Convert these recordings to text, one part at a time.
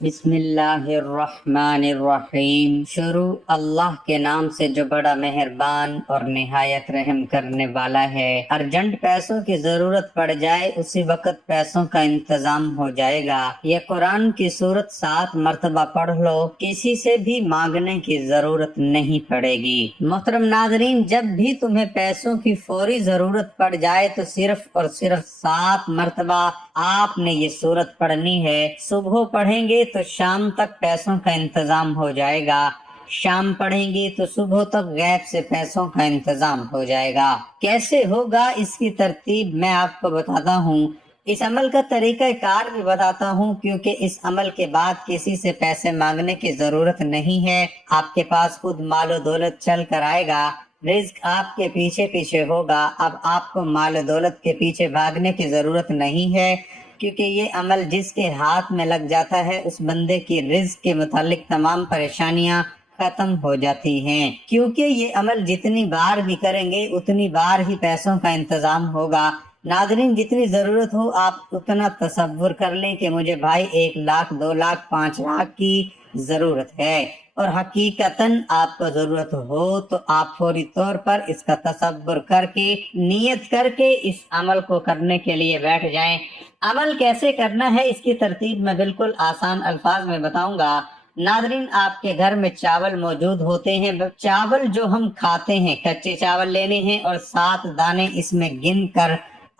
بسم اللہ الرحمن الرحیم۔ شروع اللہ کے نام سے جو بڑا مہربان اور نہایت رحم کرنے والا ہے۔ ارجنٹ پیسوں کی ضرورت پڑ جائے اسی وقت پیسوں کا انتظام ہو جائے گا۔ یہ قرآن کی سورت 7 مرتبہ پڑھ لو، کسی سے بھی مانگنے کی ضرورت نہیں پڑے گی۔ محترم ناظرین، جب بھی تمہیں پیسوں کی فوری ضرورت پڑ جائے تو صرف اور صرف 7 مرتبہ آپ نے یہ سورت پڑھنی ہے۔ صبح پڑھیں گے تو شام تک پیسوں کا انتظام ہو جائے گا، شام پڑھیں گے تو صبح تک غیب سے پیسوں کا انتظام ہو جائے گا۔ کیسے ہوگا اس کی ترتیب میں آپ کو بتاتا ہوں، اس عمل کا طریقہ کار بھی بتاتا ہوں، کیونکہ اس عمل کے بعد کسی سے پیسے مانگنے کی ضرورت نہیں ہے۔ آپ کے پاس خود مال و دولت چل کر آئے گا، رزق آپ کے پیچھے پیچھے ہوگا۔ اب آپ کو مال و دولت کے پیچھے بھاگنے کی ضرورت نہیں ہے، کیونکہ یہ عمل جس کے ہاتھ میں لگ جاتا ہے اس بندے کی رزق کے متعلق تمام پریشانیاں ختم ہو جاتی ہیں، کیونکہ یہ عمل جتنی بار بھی کریں گے اتنی بار ہی پیسوں کا انتظام ہوگا۔ ناظرین، جتنی ضرورت ہو آپ اتنا تصور کر لیں کہ مجھے بھائی 1 لاکھ 2 لاکھ 5 لاکھ کی ضرورت ہے، اور حقیقتاً آپ کو ضرورت ہو تو آپ فوری طور پر اس کا تصور کر کے نیت کر کے اس عمل کو کرنے کے لیے بیٹھ جائیں۔ عمل کیسے کرنا ہے اس کی ترتیب میں بالکل آسان الفاظ میں بتاؤں گا۔ ناظرین، آپ کے گھر میں چاول موجود ہوتے ہیں، چاول جو ہم کھاتے ہیں کچے چاول لینے ہیں اور 7 دانے اس میں گن کر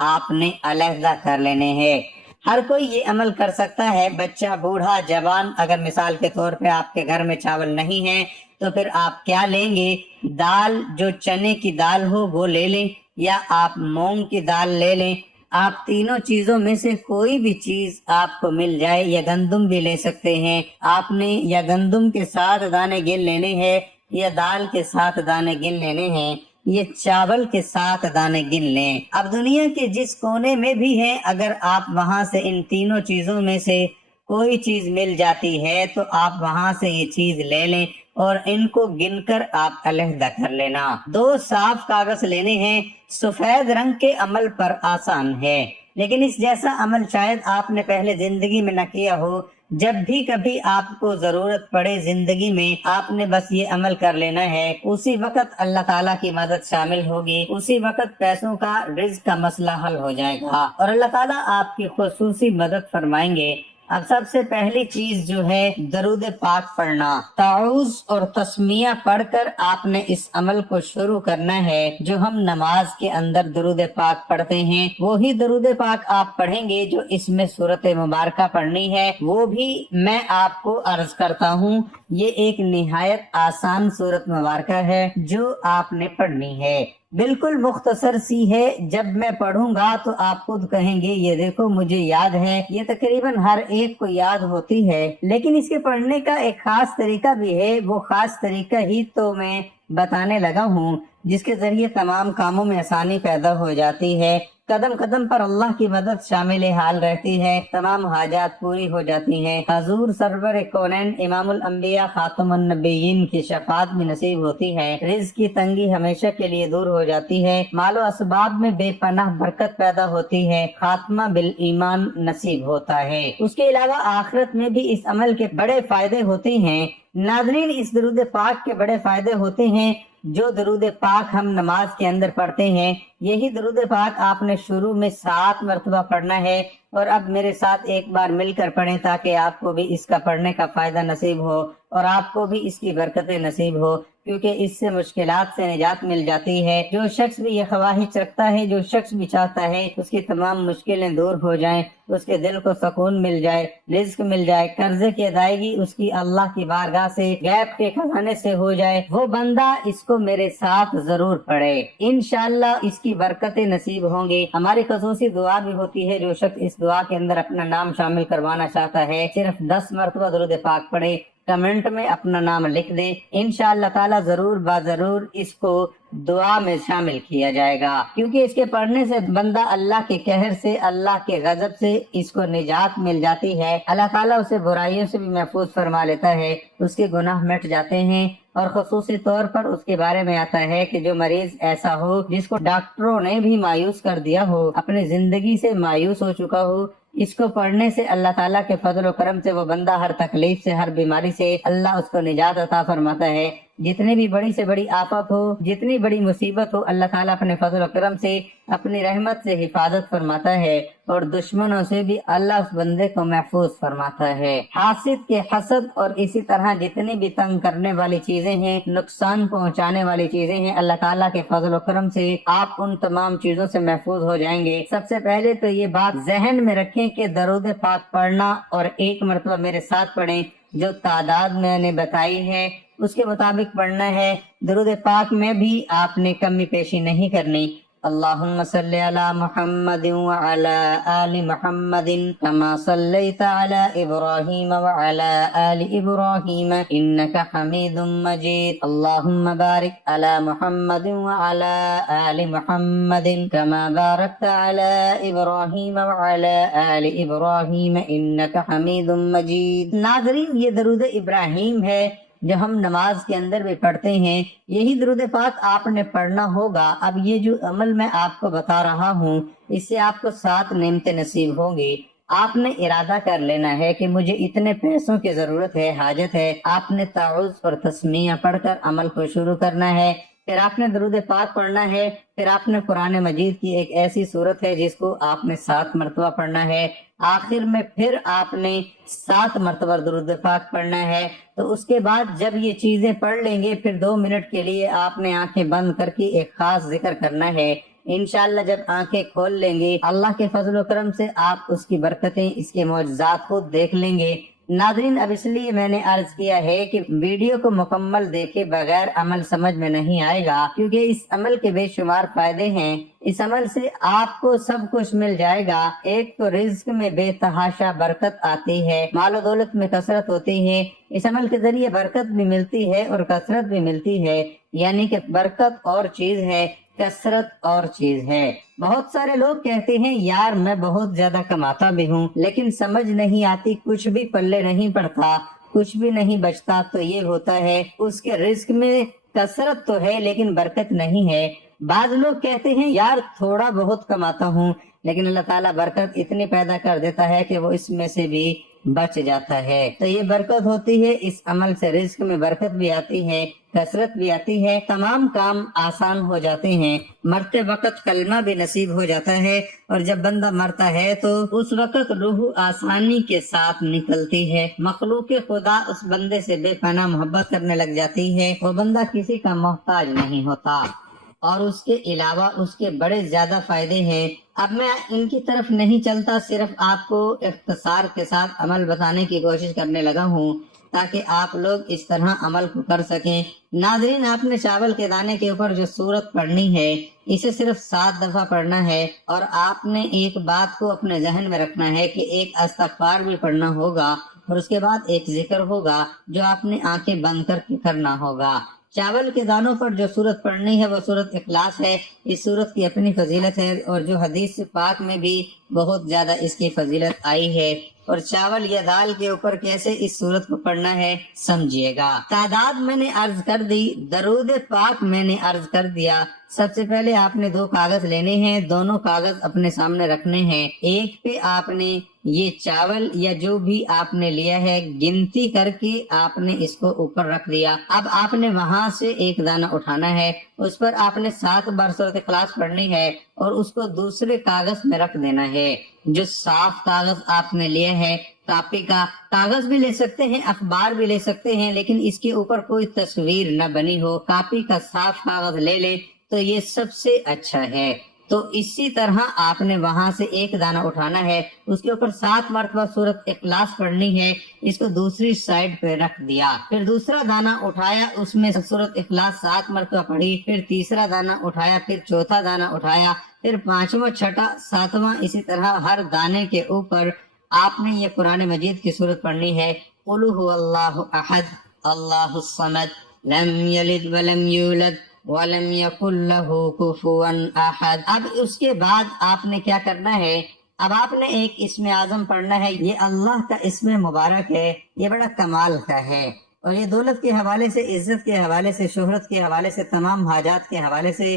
آپ نے علیحدہ کر لینے ہیں۔ ہر کوئی یہ عمل کر سکتا ہے، بچہ، بوڑھا، جوان۔ اگر مثال کے طور پہ آپ کے گھر میں چاول نہیں ہے تو پھر آپ کیا لیں گے؟ دال، جو چنے کی دال ہو وہ لے لیں، یا آپ مونگ کی دال لے لیں۔ آپ تینوں چیزوں میں سے کوئی بھی چیز آپ کو مل جائے، یا گندم بھی لے سکتے ہیں۔ آپ نے یا گندم کے 7 دانے گن لینے ہیں، یا دال کے 7 دانے گن لینے ہیں، یہ چاول کے 7 دانے گن لیں۔ اب دنیا کے جس کونے میں بھی ہیں، اگر آپ وہاں سے ان تینوں چیزوں میں سے کوئی چیز مل جاتی ہے تو آپ وہاں سے یہ چیز لے لیں اور ان کو گن کر آپ علیحدہ کر لینا۔ 2 صاف کاغذ لینے ہیں۔ سفید رنگ کے عمل پر آسان ہے، لیکن اس جیسا عمل شاید آپ نے پہلے زندگی میں نہ کیا ہو۔ جب بھی کبھی آپ کو ضرورت پڑے زندگی میں، آپ نے بس یہ عمل کر لینا ہے، اسی وقت اللہ تعالیٰ کی مدد شامل ہوگی، اسی وقت پیسوں کا، رزق کا مسئلہ حل ہو جائے گا اور اللہ تعالیٰ آپ کی خصوصی مدد فرمائیں گے۔ اب سب سے پہلی چیز جو ہے درود پاک پڑھنا۔ تعوذ اور تسمیہ پڑھ کر آپ نے اس عمل کو شروع کرنا ہے۔ جو ہم نماز کے اندر درود پاک پڑھتے ہیں وہی درود پاک آپ پڑھیں گے جو اس میں سورت مبارکہ پڑھنی ہے، وہ بھی میں آپ کو عرض کرتا ہوں۔ یہ ایک نہایت آسان سورت مبارکہ ہے جو آپ نے پڑھنی ہے، بالکل مختصر سی ہے۔ جب میں پڑھوں گا تو آپ خود کہیں گے یہ دیکھو مجھے یاد ہے، یہ تقریباً ہر ایک کو یاد ہوتی ہے، لیکن اس کے پڑھنے کا ایک خاص طریقہ بھی ہے۔ وہ خاص طریقہ ہی تو میں بتانے لگا ہوں، جس کے ذریعے تمام کاموں میں آسانی پیدا ہو جاتی ہے، قدم قدم پر اللہ کی مدد شامل حال رہتی ہے، تمام حاجات پوری ہو جاتی ہیں، حضور سرور کونین امام الانبیاء خاتم النبیین کی شفاعت بھی نصیب ہوتی ہے، رزق کی تنگی ہمیشہ کے لیے دور ہو جاتی ہے، مال و اسباب میں بے پناہ برکت پیدا ہوتی ہے، خاتمہ بالایمان نصیب ہوتا ہے۔ اس کے علاوہ آخرت میں بھی اس عمل کے بڑے فائدے ہوتے ہیں۔ ناظرین، اس درود پاک کے بڑے فائدے ہوتے ہیں۔ جو درود پاک ہم نماز کے اندر پڑھتے ہیں، یہی درود پاک آپ نے شروع میں 7 مرتبہ پڑھنا ہے، اور اب میرے ساتھ ایک بار مل کر پڑھیں تاکہ آپ کو بھی اس کا پڑھنے کا فائدہ نصیب ہو اور آپ کو بھی اس کی برکتیں نصیب ہو، کیونکہ اس سے مشکلات سے نجات مل جاتی ہے۔ جو شخص بھی یہ خواہش رکھتا ہے، جو شخص بھی چاہتا ہے اس کی تمام مشکلیں دور ہو جائیں، اس کے دل کو سکون مل جائے، رزق مل جائے، قرضے کی ادائیگی اس کی اللہ کی بارگاہ سے، غیب کے خزانے سے ہو جائے، وہ بندہ اس کو میرے ساتھ ضرور پڑھے، انشاءاللہ اس کی برکتیں نصیب ہوں گی۔ ہماری خصوصی دعا بھی ہوتی ہے، جو شخص اس دعا کے اندر اپنا نام شامل کروانا چاہتا ہے صرف 10 مرتبہ درود پاک پڑھے، کمنٹ میں اپنا نام لکھ دیں، انشاءاللہ تعالی ضرور ضرور اس کو دعا میں شامل کیا جائے گا، کیونکہ اس کے پڑھنے سے بندہ اللہ کے قہر سے، اللہ کے غضب سے اس کو نجات مل جاتی ہے، اللہ تعالیٰ اسے برائیوں سے بھی محفوظ فرما لیتا ہے، اس کے گناہ مٹ جاتے ہیں۔ اور خصوصی طور پر اس کے بارے میں آتا ہے کہ جو مریض ایسا ہو جس کو ڈاکٹروں نے بھی مایوس کر دیا ہو، اپنے زندگی سے مایوس ہو چکا ہو، اس کو پڑھنے سے اللہ تعالیٰ کے فضل و کرم سے وہ بندہ ہر تکلیف سے، ہر بیماری سے اللہ اس کو نجات عطا فرماتا ہے۔ جتنی بھی بڑی سے بڑی آفت ہو، جتنی بڑی مصیبت ہو، اللہ تعالیٰ اپنے فضل و کرم سے، اپنی رحمت سے حفاظت فرماتا ہے، اور دشمنوں سے بھی اللہ اس بندے کو محفوظ فرماتا ہے۔ حاسد کے حسد اور اسی طرح جتنی بھی تنگ کرنے والی چیزیں ہیں، نقصان پہنچانے والی چیزیں ہیں، اللہ تعالیٰ کے فضل و کرم سے آپ ان تمام چیزوں سے محفوظ ہو جائیں گے۔ سب سے پہلے تو یہ بات ذہن میں رکھیں کہ درود پاک پڑھنا اور ایک مرتبہ میرے ساتھ پڑھیں، جو تعداد میں نے بتائی ہے اس کے مطابق پڑھنا ہے۔ درود پاک میں بھی آپ نے کمی پیشی نہیں کرنی۔ اللہم صلی علی محمد وعلی آل محمد کما صلیت علی ابراہیم وعلی آل ابراہیم انک حمید مجید۔ اللہم بارک علی محمد وعلی آل محمد کما بارکت علی ابراہیم وعلی آل ابراہیم انک حمید مجید۔ ناظرین، یہ درود ابراہیم ہے جو ہم نماز کے اندر بھی پڑھتے ہیں، یہی درود پاک آپ نے پڑھنا ہوگا۔ اب یہ جو عمل میں آپ کو بتا رہا ہوں، اس سے آپ کو 7 نعمتیں نصیب ہوں گی۔ آپ نے ارادہ کر لینا ہے کہ مجھے اتنے پیسوں کی ضرورت ہے، حاجت ہے۔ آپ نے تعوذ اور تسمیہ پڑھ کر عمل کو شروع کرنا ہے، پھر آپ نے درود پاک پڑھنا ہے، پھر آپ نے قرآن مجید کی ایک ایسی صورت ہے جس کو آپ نے 7 مرتبہ پڑھنا ہے، آخر میں پھر آپ نے 7 مرتبہ درود پاک پڑھنا ہے۔ تو اس کے بعد جب یہ چیزیں پڑھ لیں گے، پھر 2 منٹ کے لیے آپ نے آنکھیں بند کر کے ایک خاص ذکر کرنا ہے۔ انشاءاللہ جب آنکھیں کھول لیں گے، اللہ کے فضل و کرم سے آپ اس کی برکتیں، اس کے معجزات خود دیکھ لیں گے۔ ناظرین، اب اس لیے میں نے عرض کیا ہے کہ ویڈیو کو مکمل دیکھے بغیر عمل سمجھ میں نہیں آئے گا، کیونکہ اس عمل کے بے شمار فائدے ہیں۔ اس عمل سے آپ کو سب کچھ مل جائے گا۔ ایک تو رزق میں بے تحاشا برکت آتی ہے، مال و دولت میں کثرت ہوتی ہے۔ اس عمل کے ذریعے برکت بھی ملتی ہے اور کثرت بھی ملتی ہے، یعنی کہ برکت اور چیز ہے، کثرت اور چیز ہے۔ بہت سارے لوگ کہتے ہیں یار میں بہت زیادہ کماتا بھی ہوں لیکن سمجھ نہیں آتی، کچھ بھی پلے نہیں پڑتا، کچھ بھی نہیں بچتا۔ تو یہ ہوتا ہے اس کے رزق میں کثرت تو ہے لیکن برکت نہیں ہے۔ بعض لوگ کہتے ہیں یار تھوڑا بہت کماتا ہوں لیکن اللہ تعالیٰ برکت اتنی پیدا کر دیتا ہے کہ وہ اس میں سے بھی بچ جاتا ہے۔ تو یہ برکت ہوتی ہے، اس عمل سے رزق میں برکت بھی آتی ہے، کثرت بھی آتی ہے، تمام کام آسان ہو جاتے ہیں، مرتے وقت کلمہ بھی نصیب ہو جاتا ہے، اور جب بندہ مرتا ہے تو اس وقت روح آسانی کے ساتھ نکلتی ہے۔ مخلوق خدا اس بندے سے بے پناہ محبت کرنے لگ جاتی ہے، وہ بندہ کسی کا محتاج نہیں ہوتا، اور اس کے علاوہ اس کے بڑے زیادہ فائدے ہیں۔ اب میں ان کی طرف نہیں چلتا، صرف آپ کو اختصار کے ساتھ عمل بتانے کی کوشش کرنے لگا ہوں تاکہ آپ لوگ اس طرح عمل کو کر سکیں۔ ناظرین، آپ نے چاول کے دانے کے اوپر جو سورت پڑھنی ہے اسے صرف 7 دفعہ پڑھنا ہے، اور آپ نے ایک بات کو اپنے ذہن میں رکھنا ہے کہ ایک استغفار بھی پڑھنا ہوگا، اور اس کے بعد ایک ذکر ہوگا جو آپ نے آنکھیں بند کر کے کرنا ہوگا۔ چاول کے دانوں پر جو سورت پڑھنی ہے وہ سورت اخلاص ہے۔ اس سورت کی اپنی فضیلت ہے، اور جو حدیث پاک میں بھی بہت زیادہ اس کی فضیلت آئی ہے۔ اور چاول یا دال کے اوپر کیسے اس سورت کو پڑھنا ہے سمجھیے گا۔ تعداد میں نے عرض کر دی، درود پاک میں نے عرض کر دیا۔ سب سے پہلے آپ نے 2 کاغذ لینے ہیں، دونوں کاغذ اپنے سامنے رکھنے ہیں۔ ایک پہ آپ نے یہ چاول یا جو بھی آپ نے لیا ہے گنتی کر کے آپ نے اس کو اوپر رکھ دیا۔ اب آپ نے وہاں سے ایک دانہ اٹھانا ہے، اس پر آپ نے 7 بار سورۃ اخلاص پڑھنی ہے، اور اس کو دوسرے کاغذ میں رکھ دینا ہے۔ جو صاف کاغذ آپ نے لیا ہے، کاپی کا کاغذ بھی لے سکتے ہیں، اخبار بھی لے سکتے ہیں، لیکن اس کے اوپر کوئی تصویر نہ بنی ہو، کاپی کا صاف کاغذ لے لیں تو یہ سب سے اچھا ہے۔ تو اسی طرح آپ نے وہاں سے ایک دانہ اٹھانا ہے، اس کے اوپر 7 مرتبہ سورۃ اخلاص پڑھنی ہے، اس کو دوسری سائڈ پہ رکھ دیا۔ پھر دوسرا دانہ اٹھایا، اس میں سورۃ اخلاص 7 مرتبہ پڑھی، پھر تیسرا دانہ اٹھایا، پھر چوتھا دانہ اٹھایا، پھر 5واں، 6واں، 7واں، اسی طرح ہر دانے کے اوپر آپ نے یہ قرآن مجید کی سورت پڑھنی ہے۔ قل هو اللہ احد اللہ الصمد لم یلد ولم یولد وَلَمْ يَكُنْ لَهُ كُفُوًا أَحَدٌ۔ اب اس کے بعد آپ نے کیا کرنا ہے، اب آپ نے ایک اسم اعظم پڑھنا ہے۔ یہ اللہ کا اسم مبارک ہے، یہ بڑا کمال کا ہے، اور یہ دولت کے حوالے سے، عزت کے حوالے سے، شہرت کے حوالے سے، تمام حاجات کے حوالے سے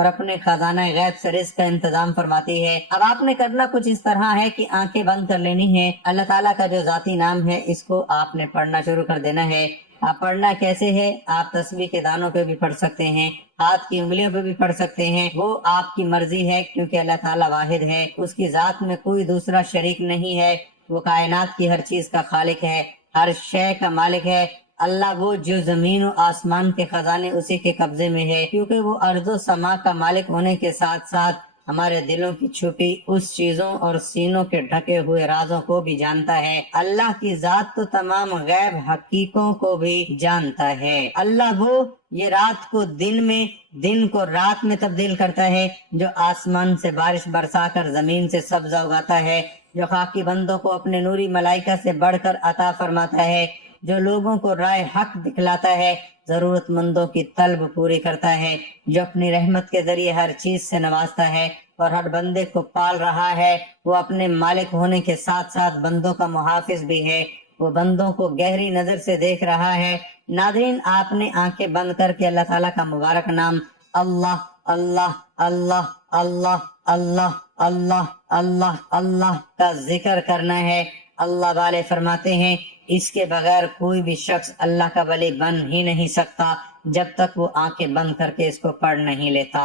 اور اپنے خزانہ غیب سے رزق کا انتظام فرماتی ہے۔ اب آپ نے کرنا کچھ اس طرح ہے کہ آنکھیں بند کر لینی ہے، اللہ تعالیٰ کا جو ذاتی نام ہے اس کو آپ نے پڑھنا شروع کر دینا ہے۔ آپ پڑھنا کیسے ہے؟ آپ تسبیح کے دانوں پہ بھی پڑھ سکتے ہیں، ہاتھ کی انگلیوں پہ بھی پڑھ سکتے ہیں، وہ آپ کی مرضی ہے، کیونکہ اللہ تعالیٰ واحد ہے، اس کی ذات میں کوئی دوسرا شریک نہیں ہے، وہ کائنات کی ہر چیز کا خالق ہے، ہر شے کا مالک ہے۔ اللہ وہ جو زمین و آسمان کے خزانے اسی کے قبضے میں ہے، کیونکہ وہ ارض و سما کا مالک ہونے کے ساتھ ساتھ ہمارے دلوں کی چھپی اس چیزوں اور سینوں کے ڈھکے ہوئے رازوں کو بھی جانتا ہے۔ اللہ کی ذات تو تمام غیب حقیقوں کو بھی جانتا ہے۔ اللہ وہ یہ رات کو دن میں، دن کو رات میں تبدیل کرتا ہے، جو آسمان سے بارش برسا کر زمین سے سبزہ اگاتا ہے، جو خاکی بندوں کو اپنے نوری ملائکہ سے بڑھ کر عطا فرماتا ہے، جو لوگوں کو رائے حق دکھلاتا ہے، ضرورت مندوں کی طلب پوری کرتا ہے، جو اپنی رحمت کے ذریعے ہر چیز سے نوازتا ہے اور ہر بندے کو پال رہا ہے۔ وہ اپنے مالک ہونے کے ساتھ ساتھ بندوں کا محافظ بھی ہے، وہ بندوں کو گہری نظر سے دیکھ رہا ہے۔ ناظرین، آپ نے آنکھیں بند کر کے اللہ تعالیٰ کا مبارک نام اللہ اللہ اللہ اللہ اللہ اللہ اللہ اللہ کا ذکر کرنا ہے۔ اللہ والے فرماتے ہیں اس کے بغیر کوئی بھی شخص اللہ کا ولی بن ہی نہیں سکتا جب تک وہ آنکھیں بند کر کے اس کو پڑھ نہیں لیتا۔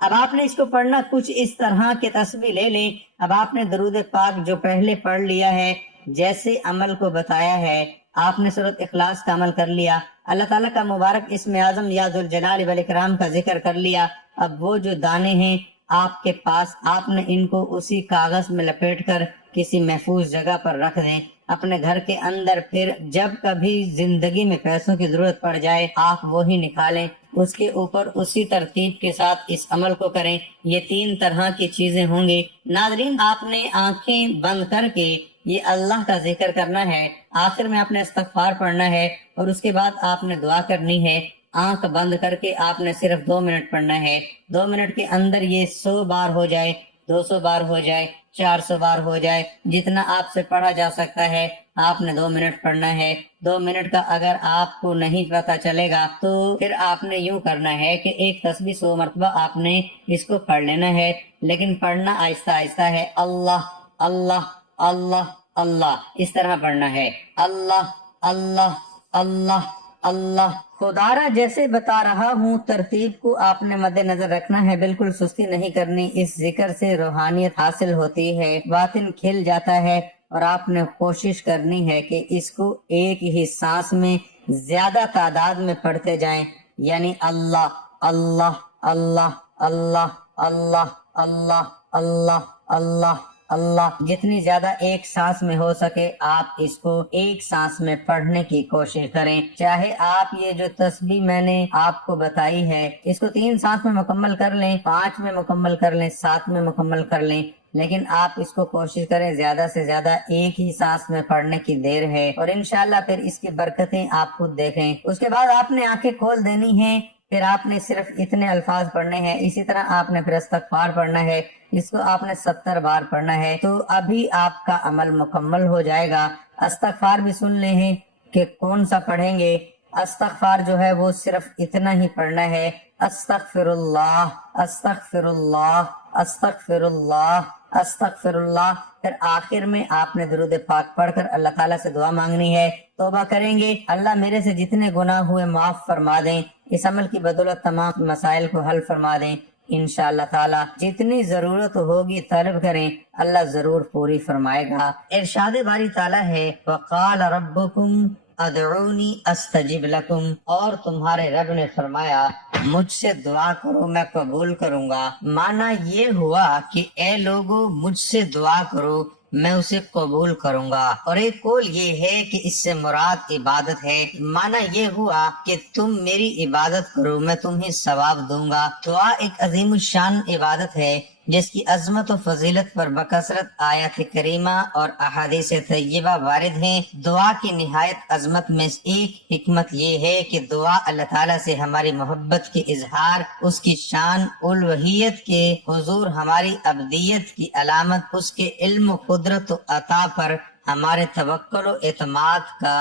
اب آپ نے اس کو پڑھنا کچھ اس طرح کے تسبیح لے لیں۔ اب آپ نے درود پاک جو پہلے پڑھ لیا ہے، جیسے عمل کو بتایا ہے، آپ نے سورۃ اخلاص کا عمل کر لیا، اللہ تعالیٰ کا مبارک اسم اعظم یا ذوالجلال والاکرام کا ذکر کر لیا۔ اب وہ جو دانے ہیں آپ کے پاس، آپ نے ان کو اسی کاغذ میں لپیٹ کر کسی محفوظ جگہ پر رکھ دیں اپنے گھر کے اندر۔ پھر جب کبھی زندگی میں پیسوں کی ضرورت پڑ جائے آپ وہی نکالیں، اس کے اوپر اسی ترتیب کے ساتھ اس عمل کو کریں۔ یہ 3 طرح کی چیزیں ہوں گی۔ ناظرین، آپ نے آنکھیں بند کر کے یہ اللہ کا ذکر کرنا ہے، آخر میں آپ نے استغفار پڑھنا ہے اور اس کے بعد آپ نے دعا کرنی ہے۔ آنکھ بند کر کے آپ نے صرف 2 منٹ پڑھنا ہے۔ 2 منٹ کے اندر یہ 100 بار ہو جائے، 200 بار ہو جائے، 400 بار ہو جائے، جتنا آپ سے پڑھا جا سکتا ہے، آپ نے 2 منٹ پڑھنا ہے۔ 2 منٹ کا اگر آپ کو نہیں پتا چلے گا تو پھر آپ نے یوں کرنا ہے کہ ایک تسبیح 100 مرتبہ آپ نے اس کو پڑھ لینا ہے، لیکن پڑھنا آہستہ آہستہ ہے۔ اللہ اللہ اللہ اللہ، اس طرح پڑھنا ہے۔ اللہ اللہ اللہ اللہ۔ خدارا جیسے بتا رہا ہوں، ترتیب کو آپ نے مد نظر رکھنا ہے، بالکل سستی نہیں کرنی۔ اس ذکر سے روحانیت حاصل ہوتی ہے، باطن کھل جاتا ہے، اور آپ نے کوشش کرنی ہے کہ اس کو ایک ہی سانس میں زیادہ تعداد میں پڑھتے جائیں، یعنی اللہ اللہ اللہ اللہ اللہ اللہ اللہ اللہ اللہ۔ جتنی زیادہ ایک سانس میں ہو سکے آپ اس کو ایک سانس میں پڑھنے کی کوشش کریں۔ چاہے آپ یہ جو تسبیح میں نے آپ کو بتائی ہے اس کو 3 سانس میں مکمل کر لیں، 5 میں مکمل کر لیں، 7 میں مکمل کر لیں، لیکن آپ اس کو کوشش کریں زیادہ سے زیادہ ایک ہی سانس میں پڑھنے کی دیر ہے، اور انشاءاللہ پھر اس کی برکتیں آپ خود دیکھیں۔ اس کے بعد آپ نے آنکھیں کھول دینی ہیں، پھر آپ نے صرف اتنے الفاظ پڑھنے ہیں۔ اسی طرح آپ نے پھر استغفار پڑھنا ہے، اس کو آپ نے 70 بار پڑھنا ہے، تو ابھی آپ کا عمل مکمل ہو جائے گا۔ استغفار بھی سن لیں ہیں کہ کون سا پڑھیں گے۔ استغفار جو ہے وہ صرف اتنا ہی پڑھنا ہے، استغفر اللہ استغفر اللہ استغفر اللہ استغفر اللہ۔ پھر آخر میں آپ نے درود پاک پڑھ کر اللہ تعالیٰ سے دعا مانگنی ہے، توبہ کریں گے، اللہ میرے سے جتنے گناہ ہوئے معاف فرما دیں، اس عمل کی بدولت تمام مسائل کو حل فرما دیں۔ انشاءاللہ تعالیٰ جتنی ضرورت ہوگی طلب کریں، اللہ ضرور پوری فرمائے گا۔ ارشاد باری تعالیٰ ہے وقال ربکم ادعونی استجب لکم، اور تمہارے رب نے فرمایا مجھ سے دعا کرو میں قبول کروں گا۔ معنی یہ ہوا کہ اے لوگو مجھ سے دعا کرو میں اسے قبول کروں گا، اور ایک قول یہ ہے کہ اس سے مراد عبادت ہے۔ معنی یہ ہوا کہ تم میری عبادت کرو میں تمہیں ثواب دوں گا۔ دعا ایک عظیم الشان عبادت ہے جس کی عظمت و فضیلت پر بکثرت آیات کریمہ اور احادیث طیبہ وارد ہیں۔ دعا کی نہایت عظمت میں ایک حکمت یہ ہے کہ دعا اللہ تعالیٰ سے ہماری محبت کے اظہار، اس کی شان الوہیت کے حضور ہماری عبدیت کی علامت، اس کے علم و قدرت و عطا پر ہمارے توکل و اعتماد کا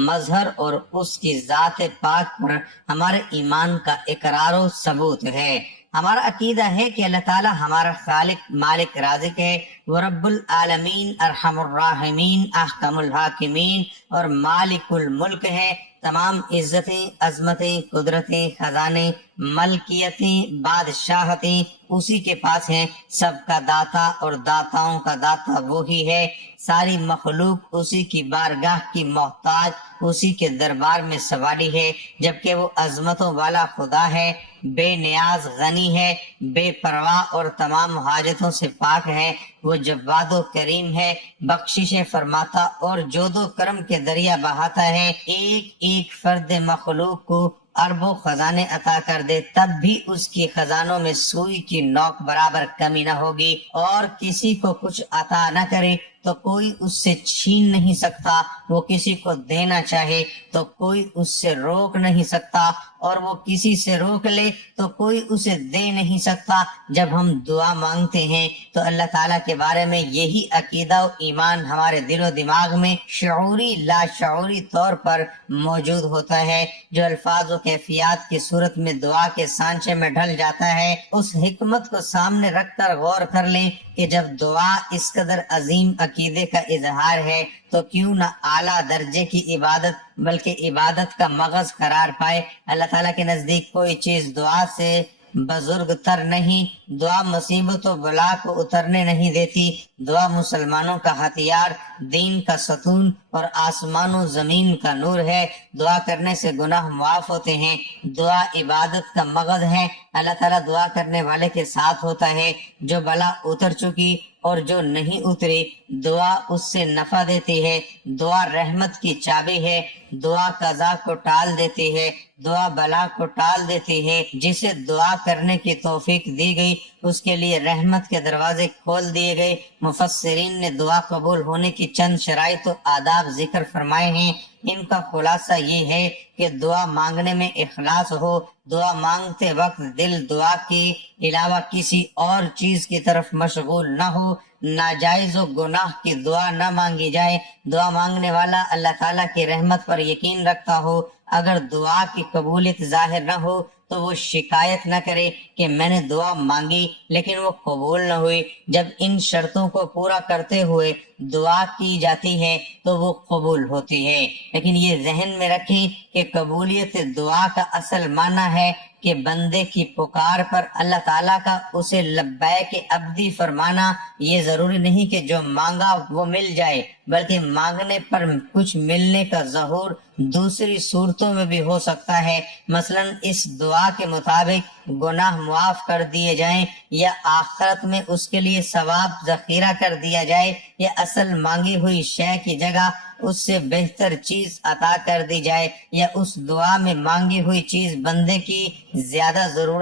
مظہر، اور اس کی ذات پاک پر ہمارے ایمان کا اقرار و ثبوت ہے۔ ہمارا عقیدہ ہے کہ اللہ تعالیٰ ہمارا خالق مالک رازق ہے، وہ رب العالمین ارحم الراحمین احکم الحاکمین اور مالک الملک ہے۔ تمام عزتیں، عظمتیں، قدرتیں، خزانے، ملکیتیں، بادشاہتیں اسی کے پاس ہیں۔ سب کا داتا اور داتاؤں کا داتا وہی ہے۔ ساری مخلوق اسی کی بارگاہ کی محتاج، اسی کے دربار میں سواری ہے، جبکہ وہ عظمتوں والا خدا ہے، بے نیاز غنی ہے، بے پرواہ اور تمام حاجتوں سے پاک ہے۔ وہ جواد و کریم ہے، بخشش فرماتا اور جود و کرم کے دریا بہاتا ہے۔ ایک ایک فرد مخلوق کو اربوں خزانے عطا کر دے، تب بھی اس کی خزانوں میں سوئی کی نوک برابر کمی نہ ہوگی، اور کسی کو کچھ عطا نہ کرے تو کوئی اس سے چھین نہیں سکتا، وہ کسی کو دینا چاہے تو کوئی اس سے روک نہیں سکتا، اور وہ کسی سے روک لے تو کوئی اسے دے نہیں سکتا۔ جب ہم دعا مانگتے ہیں تو اللہ تعالیٰ کے بارے میں یہی عقیدہ و ایمان ہمارے دل و دماغ میں شعوری لاشعوری طور پر موجود ہوتا ہے، جو الفاظ و کیفیات کی صورت میں دعا کے سانچے میں ڈھل جاتا ہے۔ اس حکمت کو سامنے رکھ کر غور کر لیں کہ جب دعا اس قدر عظیم عقیدے کا اظہار ہے تو کیوں نہ اعلیٰ درجے کی عبادت بلکہ عبادت کا مغز قرار پائے۔ اللہ تعالیٰ کے نزدیک کوئی چیز دعا سے بزرگ تر نہیں۔ دعا مصیبت و بلا کو اترنے نہیں دیتی۔ دعا مسلمانوں کا ہتھیار، دین کا ستون اور آسمان و زمین کا نور ہے۔ دعا کرنے سے گناہ معاف ہوتے ہیں۔ دعا عبادت کا مغز ہے۔ اللہ تعالیٰ دعا کرنے والے کے ساتھ ہوتا ہے۔ جو بلا اتر چکی اور جو نہیں اتری، دعا اس سے نفع دیتی ہے۔ دعا رحمت کی چابی ہے۔ دعا قضا کو ٹال دیتی ہے، دعا بلا کو ٹال دیتی ہے۔ جسے دعا کرنے کی توفیق دی گئی اس کے لیے رحمت کے دروازے کھول دیے گئے۔ مفسرین نے دعا قبول ہونے کی چند شرائط و آداب ذکر فرمائے ہیں۔ ان کا خلاصہ یہ ہے کہ دعا مانگنے میں اخلاص ہو، دعا مانگتے وقت دل دعا کے علاوہ کسی اور چیز کی طرف مشغول نہ ہو، ناجائز و گناہ کی دعا نہ مانگی جائے۔ دعا مانگنے والا اللہ تعالیٰ کی رحمت پر یقین رکھتا ہو۔ اگر دعا کی قبولیت ظاہر نہ ہو تو وہ شکایت نہ کرے کہ میں نے دعا مانگی لیکن وہ قبول نہ ہوئی۔ جب ان شرطوں کو پورا کرتے ہوئے دعا کی جاتی ہے تو وہ قبول ہوتی ہے۔ لیکن یہ ذہن میں رکھیں کہ قبولیت دعا کا اصل معنی ہے کہ بندے کی پکار پر اللہ تعالیٰ کا اسے لبیک عبدی فرمانا۔ یہ ضروری نہیں کہ جو مانگا وہ مل جائے، بلکہ مانگنے پر کچھ ملنے کا ظہور دوسری صورتوں میں بھی ہو سکتا ہے۔ مثلا اس دعا کے مطابق گناہ معاف کر دیے جائیں، یا آخرت میں اس کے لیے ثواب ذخیرہ کر دیا جائے، یا اصل مانگی ہوئی شے کی جگہ اس سے بہتر چیز عطا کر دی جائے، یا اس دعا میں مانگی ہوئی چیز بندے کی زیادہ ضرورت